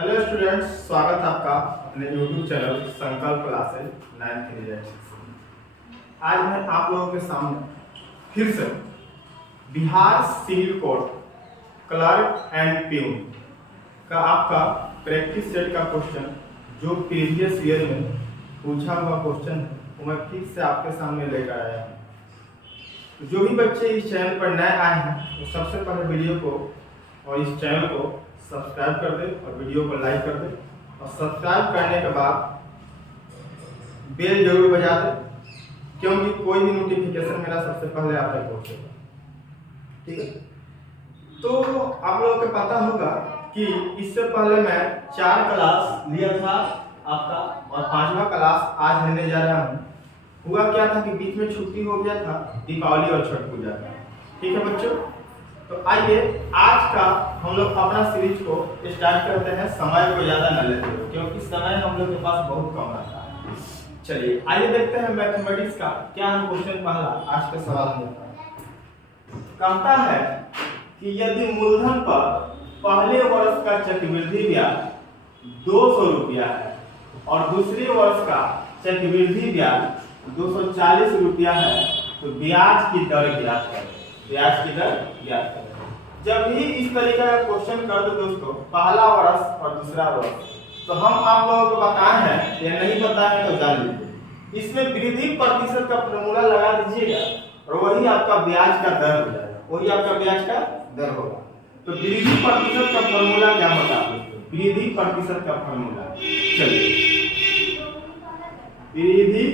Hello students, स्वागत है आपका अपने यूट्यूब चैनल संकल्प क्लासेज 938। आज मैं आप लोगों के सामने फिर से Bihar civil code clerk and peon का आपका प्रैक्टिस सेट का क्वेश्चन जो प्रीवियस ईयर में पूछा हुआ क्वेश्चन है वो मैं फिर से आपके सामने लेकर आया हूँ। तो जो भी बच्चे इस चैनल पर नए आए हैं वो सबसे पहले वीडियो को और इस चैनल को सब्सक्राइब कर दे और वीडियो को लाइक कर दे और सब्सक्राइब करने के बाद बेल जरूर बजा दे, क्योंकि कोई भी नोटिफिकेशन मेरा सबसे पहले आप तक पहुंचेगा। ठीक है, तो आप लोगों को पता होगा कि इससे पहले मैं 4 क्लास लिया था आपका और 5वां क्लास आज लेने जा रहा हूँ। हुआ क्या था कि बीच में छुट्टी हो गया था दीपावली और छठ पूजा का। ठीक है बच्चों, तो आइए आज का हम लोग अपना सीरीज को स्टार्ट करते हैं, समय को ज्यादा न लेते हुए, क्योंकि समय हम लोग के पास बहुत कम रहता है। चलिए आइए देखते हैं मैथमेटिक्स का क्या हम क्वेश्चन पहला आज का सवाल होता है। कहता है कि यदि मूलधन पर पहले वर्ष का चक्रवृद्धि ब्याज 200 रुपया है और दूसरे वर्ष का चक्रवृद्धि ब्याज 240 रुपया है तो ब्याज की दर ज्ञात करें। ब्याज की दर ज्ञात करें। जब भी इस तरीके का क्वेश्चन कर दो दोस्तों, पहला वर्ष और दूसरा वर्ष, तो हम आप लोगों को बताए हैं या नहीं बताए हैं तो जान लीजिए। इसमें वृद्धि प्रतिशत का फॉर्मूला लगा दीजिएगा और वही आपका ब्याज का दर हो जाएगा, वही आपका ब्याज का दर होगा। तो वृद्धि प्रतिशत का फॉर्मूला क्या होता है? वृद्धि प्रतिशत का फॉर्मूला, चलिए वृद्धि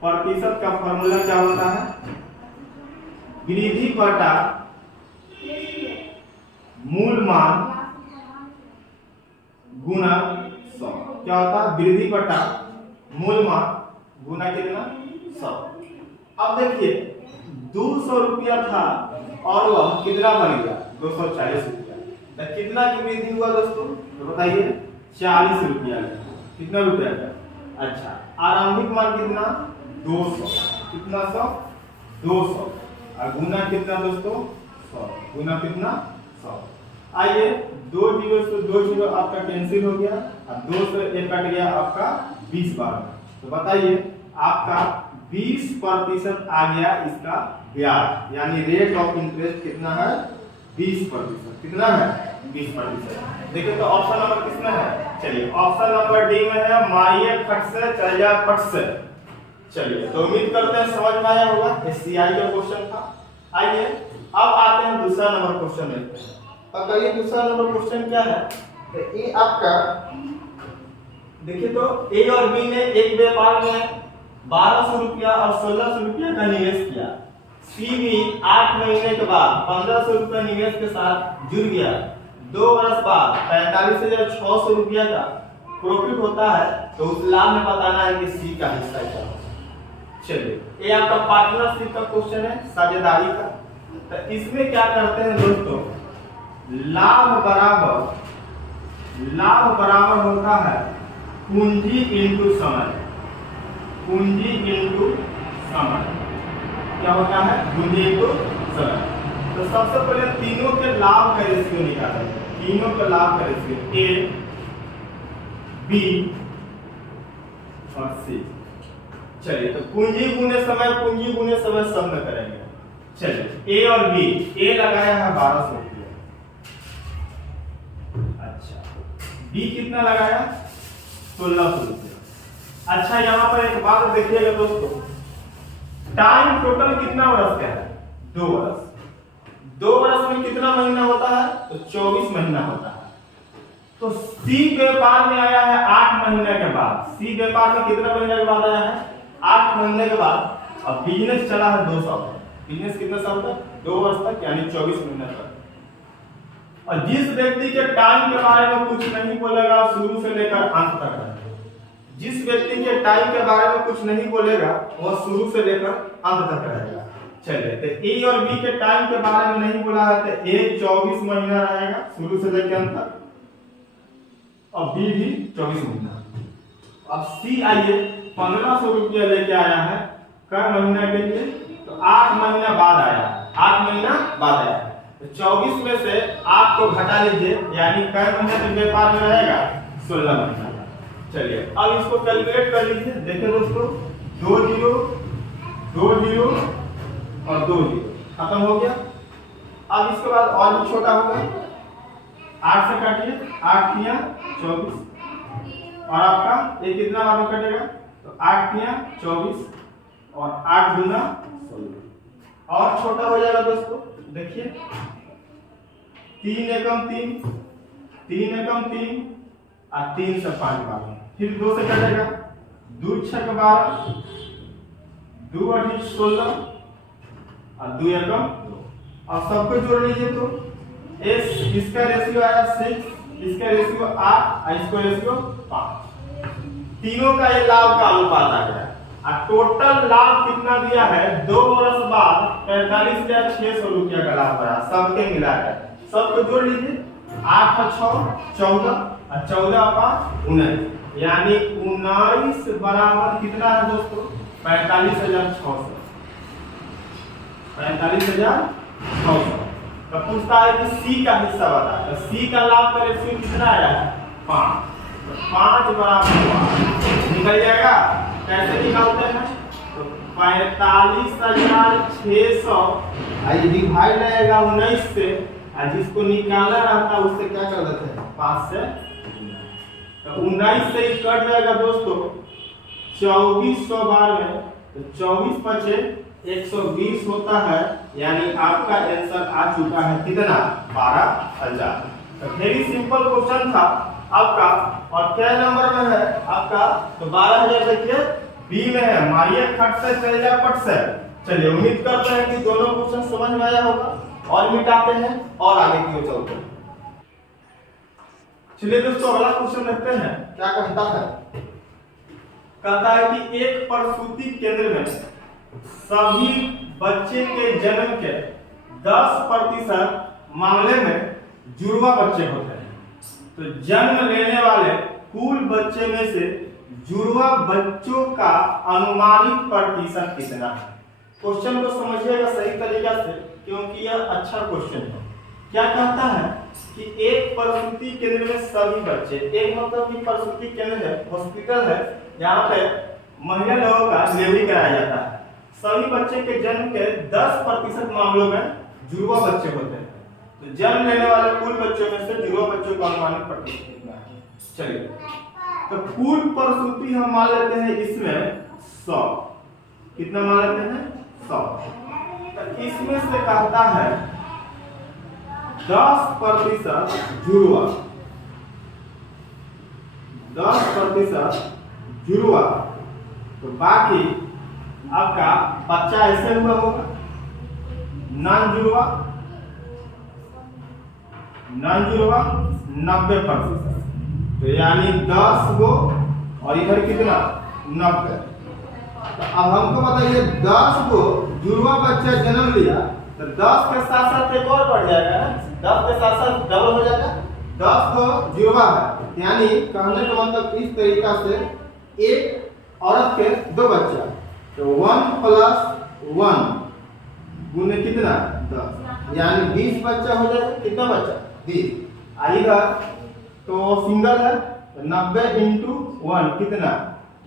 प्रतिशत का फॉर्मूला क्या होता है? वृद्धि बटा मूल मान गुना 100। क्या होता है? वृद्धि बटा मूल मान गुना कितना? 100। अब देखिए 200 रुपया था और वह कितना बन गया? 240 रुपया। तो कितना की वृद्धि हुआ दोस्तों? तो बताइए 40 रुपया। कितना रुपया का? अच्छा, आरंभिक मान कितना? 200। कितना? 100। 200 और गुना कितना दोस्तों? 100। गुना कितना? 100। आइए 2 जीरो से 2 जीरो आपका कैंसिल हो गया और 2 से 1 कट गया आपका 20 बार। तो बताइए आपका 20% आ गया इसका ब्याज, यानी रेट ऑफ इंटरेस्ट कितना है? 20%। कितना है? 20%। देखिए तो ऑप्शन नंबर किसमें है? चलिए ऑप्शन नंबर डी में है। मारिए फट से, चल जा फट से। चलिए तो उम्मीद करते हैं समझ में आया होगा। एससीआई का क्वेश्चन था। आइए अब आते हैं दूसरा नंबर क्वेश्चन देखते हैं। और कहिए दूसरा नंबर क्वेश्चन क्या है? तो ये आपका देखिए तो ए और बी ने एक व्यापार में 1200 रुपया और 1600 रुपया का निवेश किया। सी भी 8 महीने के बाद 1500 रुपया निवेश के साथ जुड़ गया। 2 वर्ष बाद 45,600 रुपया का प्रॉफिट होता है, तो उस लाभ में बताना है कि सी का हिस्सा क्या है। चलिए ये आपका पार्टनरशिप का क्वेश्चन है, साझेदारी का। तो इसमें क्या करते हैं दोस्तों? लाभ बराबर होता है पूंजी इंटू समय। पूंजी इंटू समय क्या होता है? पूंजी इंटू समय। तो सबसे पहले तीनों के लाभ का रेशियो निकालेंगे। तीनों के लाभ का रेशियो ए, बी और सी। चलिए तो पूंजी गुने समय सब में करेंगे। चलिए ए और बी, ए लगाया है 1200 रुपया। अच्छा, बी कितना लगाया? 1600 रुपया। अच्छा यहाँ पर एक बात देखिएगा दोस्तों, टाइम टोटल कितना वर्ष का है? 2 वर्ष। 2 वर्ष में कितना महीना होता है? तो 24 महीना होता है। तो सी व्यापार में आया है 8 महीने के बाद। सी व्यापार में कितना महीने के बाद आया है? 8 महीने के बाद। अब बिजनेस चला है 2 साल तक। बिजनेस कितने साल तक? 2 वर्ष तक, यानी 24 महीने तक। और जिस व्यक्ति के टाइम के बारे में कुछ नहीं बोलेगा शुरू से लेकर अंत तक रहेगा। जिस व्यक्ति के टाइम के बारे में कुछ नहीं बोलेगा वह शुरू से लेकर अंत तक रहेगा। चलिए तो ए और बी के टाइम के बारे में नहीं बोला है तो ए 24 महीना रहेगा शुरू से लेकर अंत तक, और बी भी 24 महीना। अब सी आइए 1500 रुपया लेके आया है कई महीना के लिए? तो 8 महीना बाद आया है। 8 महीना बाद आया है। तो 24 में से 8 को घटा लीजिए, यानी कै महीने तक व्यापार में रहेगा? 16 महीना। चलिए अब इसको कैलकुलेट कर लीजिए। देखिए दोस्तों, 2 जीरो 2 जीरो और 2 जीरो खत्म हो गया। अब इसके बाद और भी छोटा होगा, 8 से काटिए, 8 तिया 24 और आपका ये कितना बार में कटेगा? तो 8 तिया 24 और 8 दूना 16 और छोटा हो जाएगा दोस्तों। देखिए 3 एकम 3 3 एकम 3 और 3 से 5 बार, फिर 2 से कटेगा, 2 छक 12 2 8 16 और 2 एकम 2 और सबको जोड़ लीजिए तो इसका रेशियो आया 6, इसका रेशियो 8 और इसका रेशियो 5। तीनों का ये लाभ का अनुपात आ गया और टोटल लाभ कितना दिया है? 2 वर्ष बाद 45,600 रुपया का लाभ आया सबके मिलाकर। सबको जोड़ लीजिए, 8 और 6 14 और 14 और 5 19, यानी 19 बराबर कितना है दोस्तों? 45,600। 45,600। तो पूछता है कि सी का हिस्सा बता, तो सी का लाभ का रेशियो कितना आया है? 5। तो 5 बराबर निकल जाएगा। कैसे निकालते हैं? तो 45,600 आई डिवाइड रहेगा 19 से, और जिसको निकालना रहता है उससे क्या कर देते हैं? 5 से। तो 19 से ही कट जाएगा दोस्तों 2400 बार में, तो 24 बचे 120 होता है, यानी आपका आंसर आ चुका है कितना? 12,000। तो वेरी सिंपल क्वेश्चन था आपका। और क्या नंबर में है आपका? तो 12,000 देखिए बी में है। मारिए खट से चल जाए पट से। चलिए उम्मीद करते हैं कि दोनों क्वेश्चन समझ में आया होगा और मिटाते हैं और आगे की ओर चलते हैं। चलिए दोस्तों अगला क्वेश्चन देखते हैं क्या कहता है। कहता है कि एक प्रसूति केंद्र में सभी बच्चे के जन्म के 10% मामले में जुड़वा बच्चे होते हैं। तो जन्म लेने वाले कुल बच्चे में से जुड़वा बच्चों का अनुमानित प्रतिशत कितना है? क्वेश्चन को समझिएगा सही तरीका से, क्योंकि यह अच्छा क्वेश्चन है। क्या कहता है कि एक प्रसूति केंद्र में सभी बच्चे, एक मतलब कि प्रसूति केंद्र है, हॉस्पिटल है, जहाँ पे महिला लोगों का डिलीवरी कराया जाता है। सभी बच्चे के जन्म के 10% मामलों में जुड़वा बच्चे होते हैं। तो जन्म लेने वाले कुल बच्चों में से जुड़वा बच्चों का अनुमानित प्रतिशत कितना है? चलिए तो कुल प्रसूति हम मान लेते हैं इसमें 100। कितना मान लेते हैं? 100। तो इसमें से कहता है 10% जुड़वा, 10% जुड़वा, तो बाकी आपका बच्चा ऐसे हुआ होगा नॉन जुड़वा 90%। तो यानी 10 गो और इधर कितना? 90। तो अब हमको बताइए 10 गो जुड़वा बच्चा जन्म लिया, तो 10 के साथ साथ एक और बढ़ जाएगा ना, 10 के साथ साथ डबल हो जाएगा। 10 गो जुड़वा है, यानी कहने का मतलब इस तरीका से एक औरत के 2 बच्चा, तो 1 + 1 गुने कितना? 10, यानी 20 बच्चा हो जाएगा। कितना बच्चा? 20। इधर तो सिंगल है, तो 90 × 1 कितना?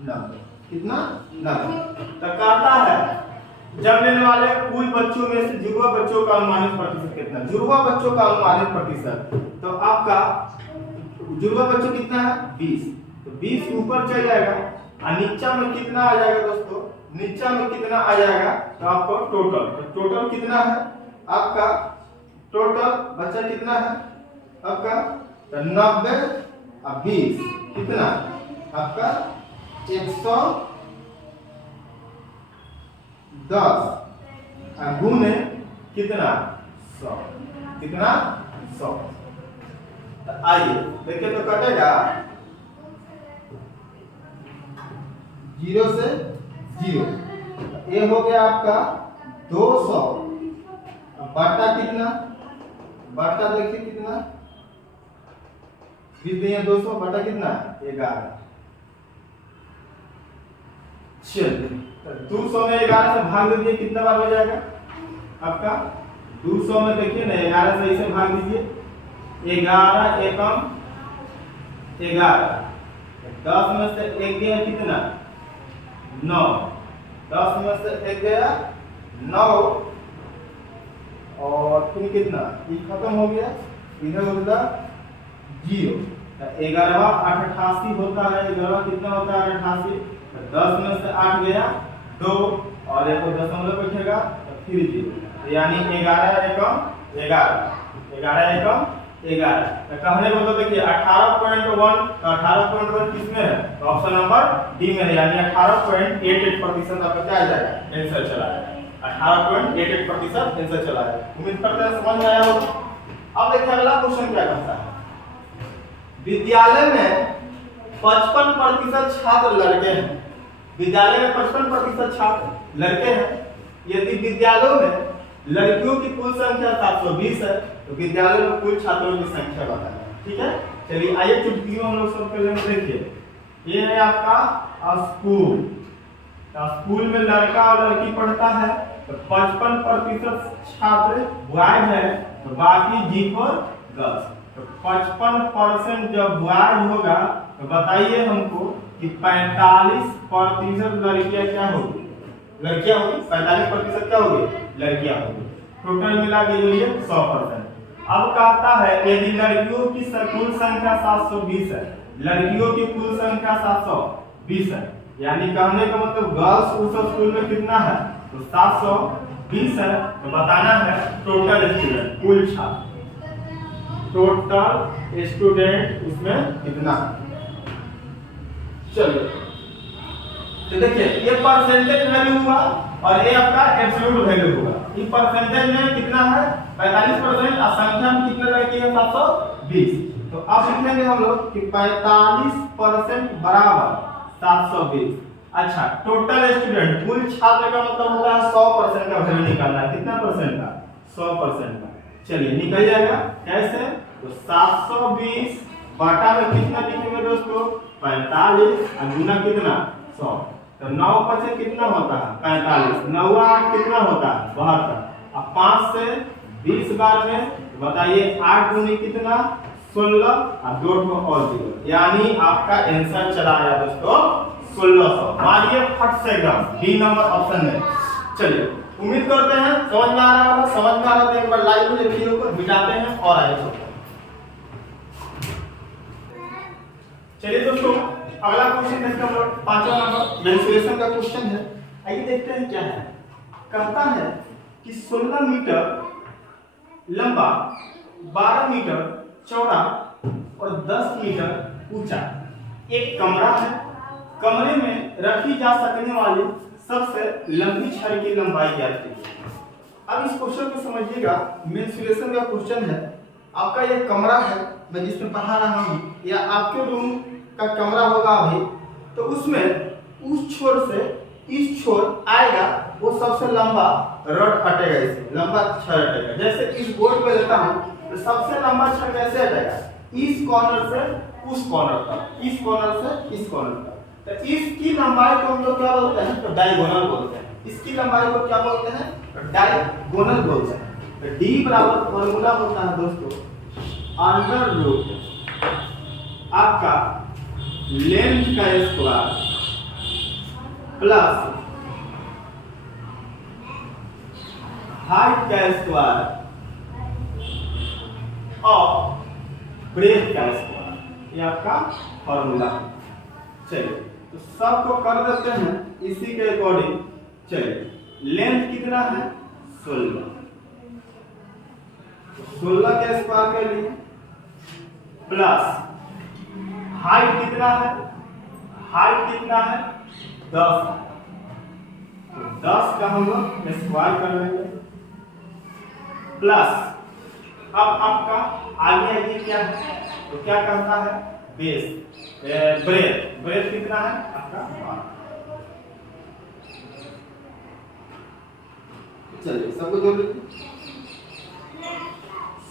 90। कितना? 90। तो कहता है जन्म लेने वाले कुल बच्चों में से जुड़वा बच्चों का अनुमानित प्रतिशत कितना? जुड़वा बच्चों का अनुमानित प्रतिशत, तो आपका जुड़वा बच्चों कितना है? 20। तो 20 ऊपर चल जाएगा और नीचा में कितना आ जाएगा दोस्तों? नीचा में कितना आ जाएगा? तो आपको टोटल, तो टोटल कितना है आपका? टोटल बच्चा कितना है आपका? तो 90 और 20 कितना आपका? 110 गुने कितना? 100। कितना? 100। तो आइए देखिए तो कटेगा 0 से 0। ये हो गया आपका 200 बटा कितना? बटा देखिए कितना? 20 दिए 200 बटा कितना? 11। चलिए तो 200 में 11 से भाग दीजिए, कितना बार हो जाएगा आपका? 200 में देखिए ना 11 से इसे भाग दीजिए। 11 एकम 11, 10 में से 1 गया कितना 9, 10 में से 1 गया 9 और फिर कितना ये खत्म हो गया, इधर उधर 0। 11वां 88 होता है, 11वां कितना होता है 88। 10 में से 8 गया 2 और एक दशमलव बैठेगा तो फिर 0, यानी 11 एकम 11, 11 एकम 11। तो कहने को तो देखिए 18.1, तो 18.1 किसमें है, तो ऑप्शन नंबर डी में है, यानी 18.88% आपका क्या आ जाएगा, आंसर चला जाएगा। 18.88% आंसर चला जाएगा। उम्मीद करते हैं समझ में आया होगा। अब देखिए अगला क्वेश्चन क्या कहता है, विद्यालय में 55% छात्र लड़के हैं। विद्यालय में 55% छात्र लड़के हैं। यदि विद्यालयों में लड़कियों की कुल संख्या 720 है तो विद्यालय में कुल छात्रों की संख्या बताना है। ठीक है, चलिए आइए चुटकियों हम लोग सब पहले देखिए। ये है आपका स्कूल, तो स्कूल में लड़का और लड़की पढ़ता है, तो 55% छात्र बॉयज है, तो बाकी जी फॉर गर्ल्स। तो 55% जब बॉयज होगा तो बताइए हमको कि 45% लड़कियां क्या होगी, लड़कियां होगी। 45% क्या होगी, लड़कियां होगी। टोटल मिला के जो ये 100%। अब कहता है यदि लड़कियों की कुल संख्या 720 है, लड़कियों की कुल संख्या 720 है, यानी कहने का मतलब गर्ल्स उस स्कूल में कितना है, तो 720 है, तो बताना है टोटल स्टूडेंट, कुल छात्र, टोटल स्टूडेंट उसमें कितना। चलिए तो देखिए ये परसेंटेज वैल्यू हुआ और ये आपका एब्सोल्यूट वैल्यू होगा। ये परसेंटेज में कितना है 45% और संख्या में कितना लड़की है 720। तो अब लिखेंगे हम लोग कि 45% बराबर 720। अच्छा, टोटल स्टूडेंट कुल छात्र का मतलब होता है 100% का वैल्यू निकालना है। कितना परसेंट का, 100% का। चलिए निकल जाएगा कैसे, तो 720 बटा में कितना लिखेंगे दोस्तों 45 और गुना कितना 100, तो 9 पचे कितना होता है 45, 9 8 कितना होता है 72, अब 5 से 20 बार में बताइए 8 दूनी कितना 16 और 2 को और 0, यानी आपका आंसर चला आया दोस्तों 1600। मानिए फट से एकदम डी नंबर ऑप्शन में। चलिए उम्मीद करते हैं समझ में आ रहा होगा। समझ में आ रहा है तो एक बार लाइक मुझे वीडियो को मिटाते हैं और आगे चलते हैं। चलिए दोस्तों अगला क्वेश्चन देखते हैं हम लोग 5वां नंबर मेंसुरेशन का क्वेश्चन है। आइए देखते हैं क्या है। कहता है कि 16 मीटर लंबा, 12 मीटर चौड़ा और 10 मीटर ऊंचा एक कमरा है। कमरे में रखी जा सकने वाली सबसे लंबी छड़ की लंबाई ज्ञात कीजिए। अब इस क्वेश्चन को समझिएगा, मेंसुरेशन का क्वेश्चन है। आपका ये कमरा है, मैं जिसमें पढ़ा रहा हूँ, या आपके रूम का कमरा होगा अभी, तो उसमें उस छोर से इस छोर आएगा, वो सबसे लंबा रड हटेगा, इसमें लंबा छड़ हटेगा। जैसे इस बोर्ड पे लेता हूँ तो सबसे लंबा छड़ कैसे हटेगा, इस कॉर्नर से उस कॉर्नर तक, इस कॉर्नर से इस कॉर्नर तक। तो इसकी लंबाई को हम लोग क्या बोलते हैं, तो डायगोनल बोलते हैं। इसकी लंबाई को क्या बोलते हैं, तो डायगोनल बोलते हैं। तो डी बराबर फॉर्मूला होता है दोस्तों अंडर रूट आपका लेंथ का स्क्वायर प्लस हाइट का स्क्वायर और ब्रेथ का स्क्वायर, ये आपका फॉर्मूला है। चलिए तो सबको कर देते हैं इसी के अकॉर्डिंग। चलिए लेंथ कितना है 16, 16 के स्क्वायर के लिए प्लस हाइट कितना है, हाइट कितना है 10, तो 10 का हम लोग स्क्वायर कर लेंगे प्लस अब आपका आगे आगे क्या है, तो क्या कहता है बेस ब्रेथ, ब्रेथ कितना है आपका 12। चलिए सबको जोड़ लीजिए।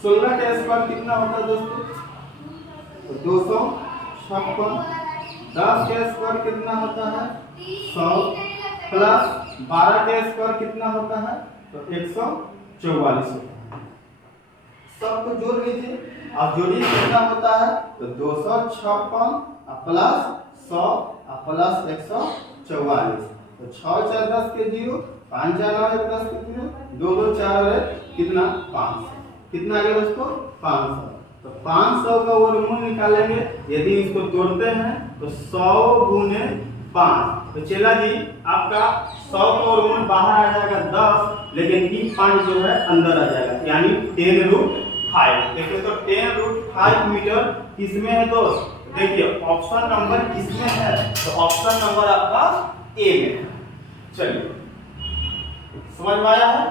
16 का स्क्वायर कितना होता है दोस्तों, तो 256। 10 का स्क्वायर कितना होता है 100 प्लस 12 का स्क्वायर कितना होता है, तो 144 होता है। सबको जोड़ लीजिए। अब जोड़िए कितना होता है, तो 256 प्लस 100 प्लस 144। तो 6 4 10 के 0, 5 4 9 1 10 के 0, 2 2 4 कितना 500। कितना आ गया दोस्तों 500। तो 500 का वर्गमूल निकालेंगे। यदि इसको तोड़ते हैं तो 100 गुने 5। तो चला जी आपका 100 का वर्गमूल बाहर आ जाएगा 10, लेकिन ये 5 जो है अंदर आ जाएगा, यानी 10√5। देखिए तो 10√5 मीटर किसमें है दोस्त, देखिए ऑप्शन नंबर किसमें है, तो ऑप्शन नंबर आपका ए में है। चलिए समझ में आया है,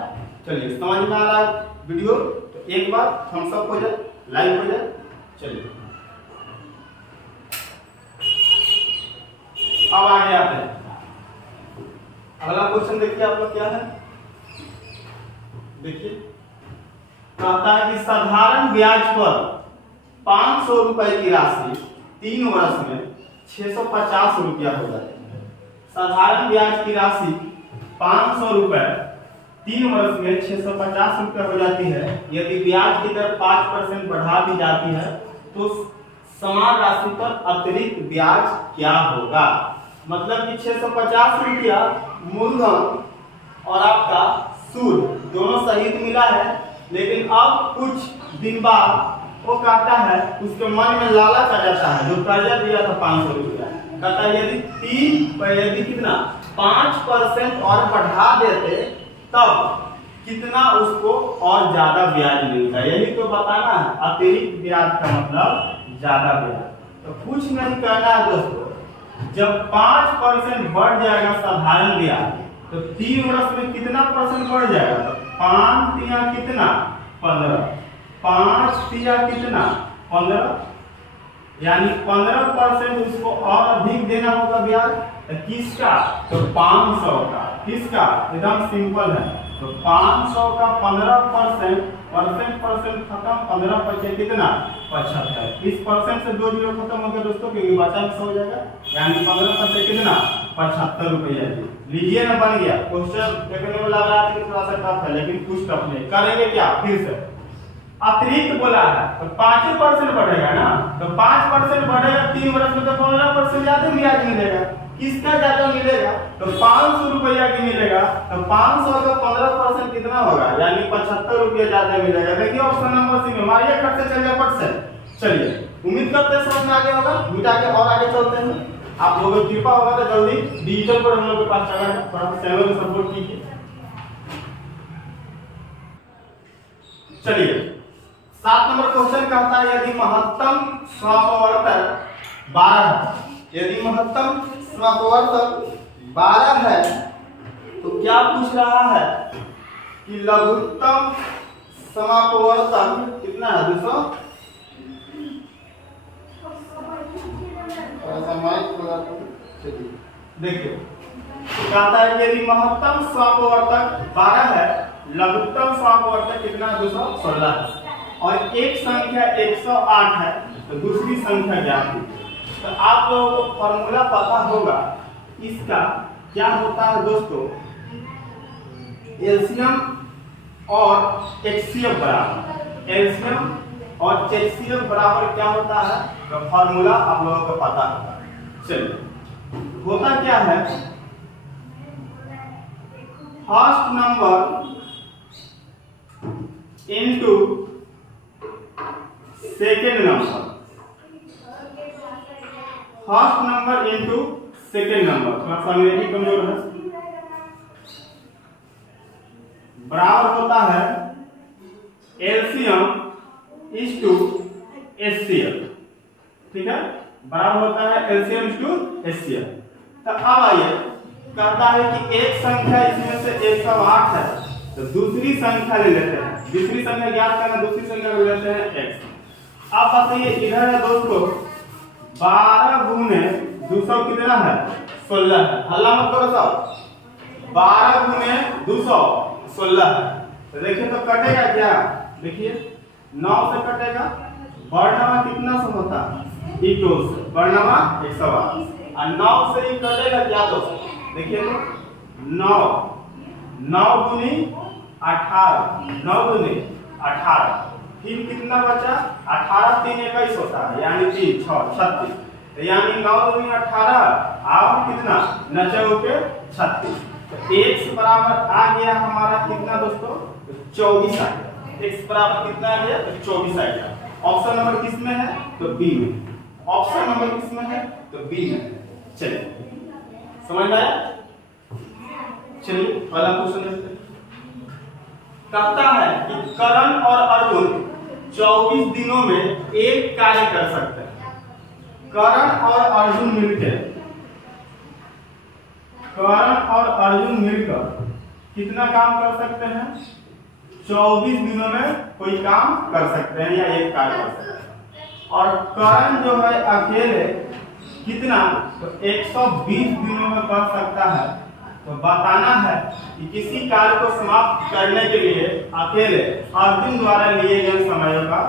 चलिए समझ में आ रहा है वीडियो, तो एक बार थम्स अप हो जाए, लाइक हो जाए। चलिए अब आगे आते हैं, अगला क्वेश्चन देखिए आपका क्या है। देखिए कहता है कि साधारण ब्याज पर 500 रुपए की राशि 3 वर्ष में 650 रुपया हो जाती है। साधारण ब्याज की राशि 500 रुपए 3 वर्ष में 650 रुपया हो जाती है। यदि ब्याज की दर 5% बढ़ा दी जाती है तो समान राशि पर अतिरिक्त ब्याज क्या होगा। मतलब कि 650 रुपया मूलधन और आपका सूद दोनों सहित मिला है, लेकिन अब कुछ दिन बाद वो कहता है, उसके मन में लालच आ जाता है, जो कर्जा दिया था 500 रुपया, कहता है यदि कितना 5% और बढ़ा देते तब कितना उसको और ज्यादा ब्याज मिलता है। यही तो बताना है, अतिरिक्त ब्याज का मतलब ज्यादा ब्याज। तो कुछ नहीं करना है दोस्तों, जब 5% बढ़ जाएगा साधारण ब्याज, तो 3 वर्ष में कितना परसेंट बढ़ जाएगा, तो 5 तिया कितना 15, 5 तिया कितना 15, यानी 15% उसको और अधिक देना होगा ब्याज। तो किसका, तो 500 का। किसका, एकदम सिंपल है। तो 500 का 15% खत्म, 15 बचे कितना 75। इस परसेंट से 2 जीरो खत्म हो गया दोस्तों, क्योंकि बचा 100 हो जाएगा, यानी 15% कितना 75 रुपया। लीजिए ना, बन गया क्वेश्चन। देखने में लग रहा था कि थोड़ा सा टफ है, लेकिन कुछ टफ नहीं। करेंगे क्या, फिर से अतिरिक्त बोला है तो 5% बढ़ेगा ना, तो 5% बढ़ेगा 3 वर्ष में, तो 15% ज्यादा ब्याज मिलेगा। किसका ज्यादा मिलेगा, तो 500 रुपया की मिलेगा। तो 500 का 15% कितना होगा, यानी 75 रुपया ज्यादा मिलेगा। देखिए ऑप्शन नंबर सी में मारिए, कट से चलिए पट से। चलिए उम्मीद करते हैं समझ में आगे होगा। मिटा के और आगे चलते हैं। आप लोगों की कृपा होगा तो जल्दी डिजिटल पर हम लोग के पास चला है, थोड़ा चैनल को सपोर्ट कीजिए। चलिए 7 नंबर क्वेश्चन कहता है, यदि महत्तम स्वापवर्तक 12 है, यदि महत्तम स्वापवर्तक 12 है, तो क्या पूछ रहा है कि लघुत्तम समापवर्तक कितना है 200। देखिए कहता है यदि महत्तम स्वापवर्तक 12 है, लघुत्तम स्वापवर्तक कितना 216 है, और एक संख्या 108 है, तो दूसरी संख्या ज्ञात है। तो आप लोगों को फॉर्मूला पता होगा इसका, क्या होता है दोस्तों, एलसीएम और एचसीएफ बराबर, एलसीएम और एचसीएफ बराबर क्या होता है, तो फॉर्मूला आप लोगों को पता होगा। चलिए होता क्या है, first number into second number, first number into second number, थोड़ा सा अंग्रेजी कमजोर है, बराबर होता है एलसीएम इज टू एचसीएफ। ठीक है, बराबर होता है एलसीएम इज टू एचसीएफ। तो अब आइए, कहता है कि एक संख्या इसमें से 108 है, तो दूसरी संख्या ले लेते हैं। दूसरी संख्या ज्ञात करना, दूसरी संख्या ले लेते हैं x। अब बताइए इधर है दोस्तों 12 गुने 200 कितना है 16 है। हल्ला मत करो सब, 12 गुने 200 16 है। तो देखिए तो कटेगा क्या, देखिए 9 से कटेगा, वर्णमा कितना से होता है 2 से, वर्णमा 108, और 9 से ही कटेगा क्या दोस्तों, देखिए तो 9 गुनी 18, 9 गुनी 18, फिर कितना बचा 18 3 21 होता है यानी 3 6 36 तो यानी 9 दूनी 18 और कितना 9 चौके 36 तो x बराबर आ गया हमारा कितना दोस्तों 24 आ गया x बराबर कितना आ गया तो 24 आ गया। ऑप्शन नंबर किस में है तो बी में। ऑप्शन नंबर किस में है तो बी में। चलिए समझ में आया। चलिए पहला क्वेश्चन देखते हैं। कहता है कि करण और अर्जुन 24 दिनों में एक कार्य कर सकते हैं। करण और अर्जुन मिलकर कितना काम कर सकते हैं 24 दिनों में कोई काम कर सकते हैं या एक कार्य कर सकते हैं। और करण जो है अकेले कितना तो 120 दिनों में कर सकता है। तो बताना है कि किसी कार्य को समाप्त करने के लिए अकेले अर्जुन द्वारा लिए गए समयों का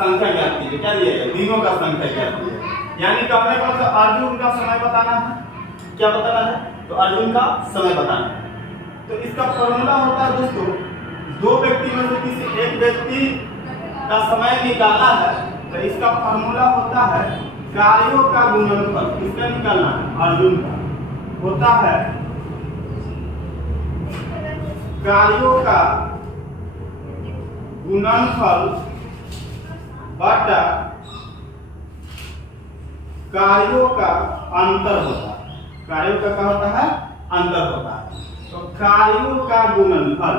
संख्या ज्ञात कीजिए। क्या दिया गया दिनों का संख्या ज्ञात कीजिए। यानी कहने का मतलब अर्जुन का समय बताना है। क्या बताना है तो अर्जुन का समय बताना है। तो इसका फॉर्मूला होता है दोस्तों दो व्यक्ति में से किसी एक व्यक्ति का समय निकालना है तो इसका फॉर्मूला होता है कार्यों का गुणनफल। किसका निकालना है अर्जुन का होता है कार्यों का गुणनफल बटा कार्यों का अंतर होता है। कार्यों का क्या होता है अंतर होता है। तो कार्यों का गुणनफल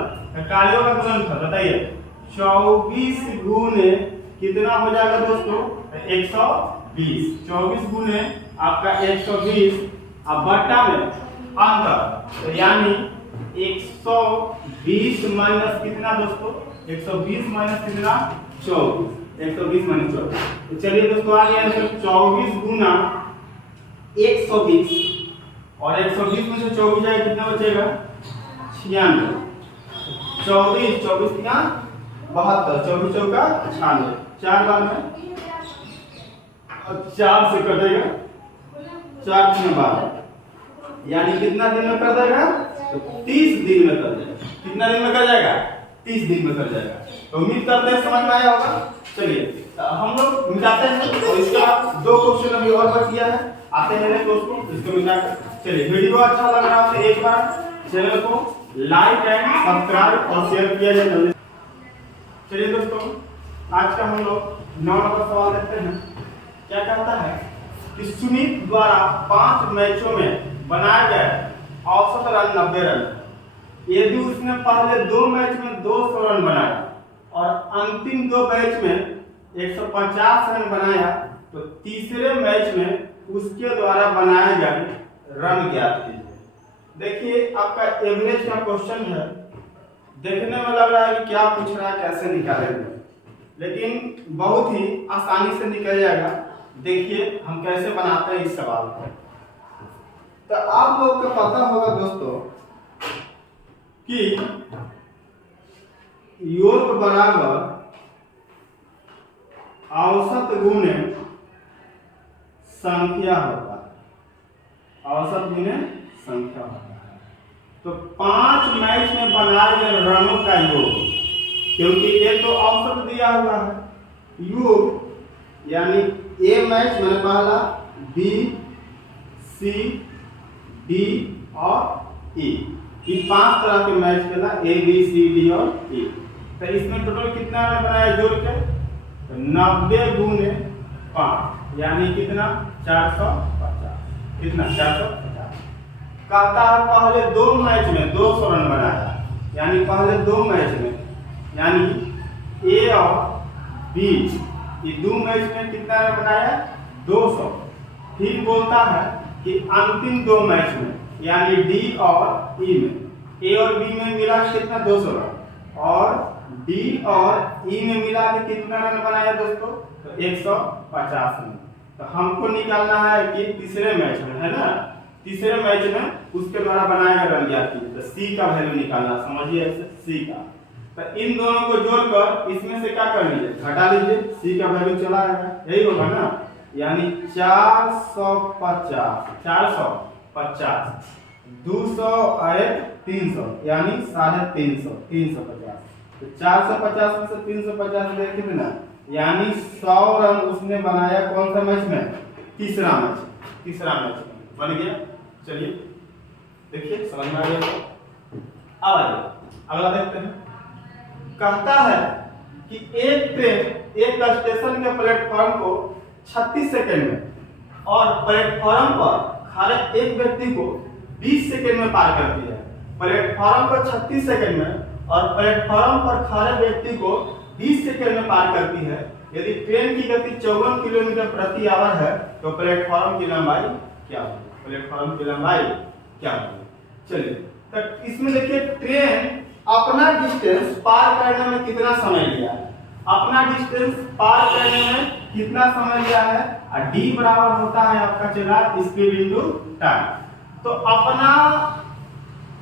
बताइए 24 गुने कितना हो जाएगा दोस्तों 120। 24 गुने आपका 120 अब बट्टा में अंतर तो यानी 120 माइनस कितना दोस्तों 120 माइनस कितना 24 120 माइनस 24। तो चलिए दोस्तों आ गया 24 गुना 120 और 120 में से 24 जाएगा कितना बचेगा 96। 24 72 24 चौका 96 4 बार में 4 से कटेगा 4 दिन बाद यानी कितना दिन में कर देगा तो 30 दिन में कर देगा। कितना दिन में कर जाएगा 30 दिन में कर जाएगा। तो उम्मीद करते हैं समझ में आया होगा। चलिए हम लोग मिटाते हैं और इसके बाद दो क्वेश्चन अभी और बच गया है आते हैं नेक्स्ट क्वेश्चन इसको मिटाकर। चलिए वीडियो अच्छा लग रहा है तो एक बार चैनल को लाइक एंड सब्सक्राइब और शेयर किया जाए। चलिए दोस्तों आज का हम लोग 9 नंबर सवाल देखते हैं। क्या कहता है कि सुमित द्वारा 5 मैचों में बनाए गए औसत रन 90 रन। यदि उसने पहले 2 मैच में 200 रन बनाया और अंतिम 2 मैच में 150 रन बनाया तो तीसरे मैच में उसके द्वारा बनाए गए रन ज्ञात कीजिए। देखिए आपका एवरेज का क्वेश्चन है। देखने में लग रहा है कि क्या पूछ रहा है कैसे निकालेंगे लेकिन बहुत ही आसानी से निकल जाएगा। देखिए हम कैसे बनाते हैं इस सवाल को। तो आप लोग को पता होगा दोस्तों कि योग बराबर औसत गुणे संख्या होता है। औसत गुणे संख्या होता है। तो 5 मैच में बनाए गए रनों का योग क्योंकि ये तो औसत दिया हुआ है योग यानी ए मैच मैंने पहला बी सी डी और ई। ये 5 तरह के मैच खेला ए बी सी डी और ई। तो इसमें टोटल कितना बनाया जोड़ के तो 90 गुने 5 यानी कितना 450। कितना 450। कहता है पहले 2 मैच में 200 रन बनाया यानी पहले 2 मैच में यानी ए और बी ये 2 मैच में कितना रन बनाया 200। फिर बोलता है कि अंतिम 2 मैच में यानी डी और ई में ए और बी में मिला कितना 200 रन और डी और ई में मिला के कितना रन बनाया दोस्तों तो 150 रन। तो हमको निकालना है कि तीसरे मैच में है ना तीसरे मैच में उसके द्वारा बनाया गया रन ज्ञात कीजिए। तो सी का वैल्यू निकालना समझिए ऐसे सी का। तो इन दोनों को जोड़कर इसमें से क्या कर लीजिए घटा लीजिए सी का वैल्यू चला आएगा यही होगा ना यानी 450 200 और 300 यानी 350 350। तो 450 में से 350 गए कितना, यानी 100 रन उसने बनाया कौन सा मैच में, तीसरा मैच बन गया। चलिए देखिए समझ में आ गया। अब आइए अगला देखते हैं। कहता है कि एक ट्रेन एक स्टेशन के प्लेटफॉर्म को 36 सेकंड में और प्लेटफॉर्म पर खड़े एक व्यक्ति को 20 सेकंड में पार करती है। प्लेटफॉर्म पर 36 सेकंड में और प्लेटफॉर्म पर खड़े व्यक्ति को 20 सेकंड में पार करती है। यदि ट्रेन की गति 54 किलोमीटर प्रति आवर है तो प्लेटफॉर्म की लंबाई क्या होगी? चलिए तो इसमें देखिए ट्रेन अपना डिस्टेंस पार करने में कितना समय लिया है, और डी बराबर होता है आपका चला स्पीड इनटू टाइम। तो अपना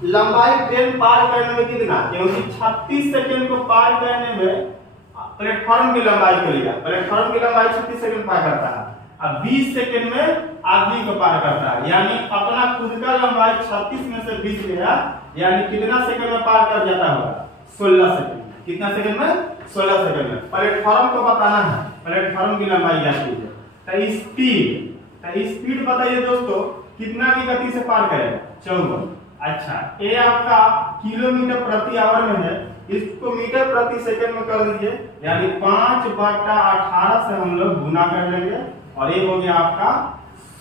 लंबाई ट्रेन पार करने में कितना, क्योंकि 36 सेकंड को पार करने में प्लेटफॉर्म की लंबाई को लिया, प्लेटफॉर्म की लंबाई 36 सेकंड पार करता है, अब 20 सेकंड में आदमी को पार करता है, यानी अपना खुद का लंबाई 36 में से 20 लिया, यानी कितना सेकंड में पार कर जाता होगा, 16 सेकंड। कितना सेकंड में, 16 सेकंड में। प्लेटफॉर्म को बताना है, प्लेटफॉर्म की लंबाई ज्ञात कीजिए। तो स्पीड बताइए दोस्तों, कितना की गति से पार करेगा, 54। अच्छा, ये आपका किलोमीटर प्रति आवर में है, इसको मीटर प्रति सेकंड में कर दीजिए, यानी 5/18 से हम लोग गुना कर लेंगे, और ये हो गया आपका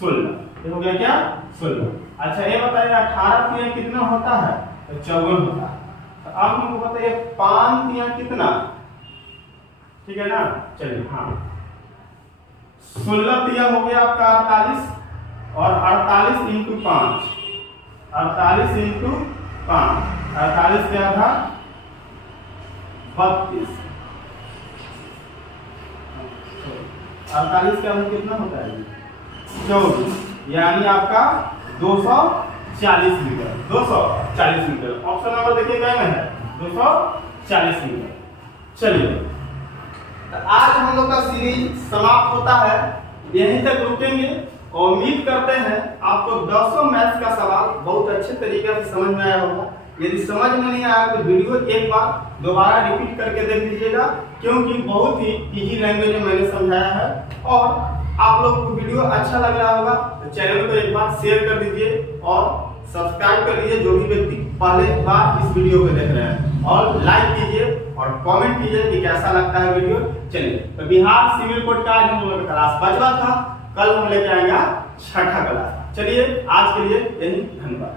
16। ये हो गया क्या, 16। अच्छा ये बताइए 18 तिया कितना होता है, तो 54 होता है। तो आप हमको बताइए 5 तिया कितना, ठीक है ना। चलिए हाँ, 16 तिया हो गया आपका 48, और 48 इंटू 5, 48 इंटू 5, 48 क्या था 32, 48 का कितना होता है 24, यानी आपका 240 मीटर। 240 मीटर ऑप्शन नंबर देखिए क्या में है, 240 मीटर। चलिए तो आज हम लोग का सीरीज समाप्त होता है, यहीं तक रुकेंगे। और उम्मीद करते हैं आपको 200 मैथ्स का सवाल बहुत अच्छे तरीके से समझ में आया होगा। यदि समझ में नहीं आया तो वीडियो एक बार दोबारा रिपीट करके देख लीजिएगा, क्योंकि बहुत ही इजी लैंग्वेज में मैंने समझाया है। और आप लोग को वीडियो अच्छा लग रहा होगा तो चैनल को एक बार शेयर कर दीजिए और सब्सक्राइब कर लीजिए, जो भी व्यक्ति पहले बार इस वीडियो को देख रहे हैं, और लाइक कीजिए और कमेंट कीजिए कि कैसा लगता है वीडियो। चलिए तो बिहार सिविल कोड का आज हम लोग का क्लास बचवा था, कल हम लेके आएंगे 6ठा क्लास। चलिए आज के लिए यही, धन्यवाद।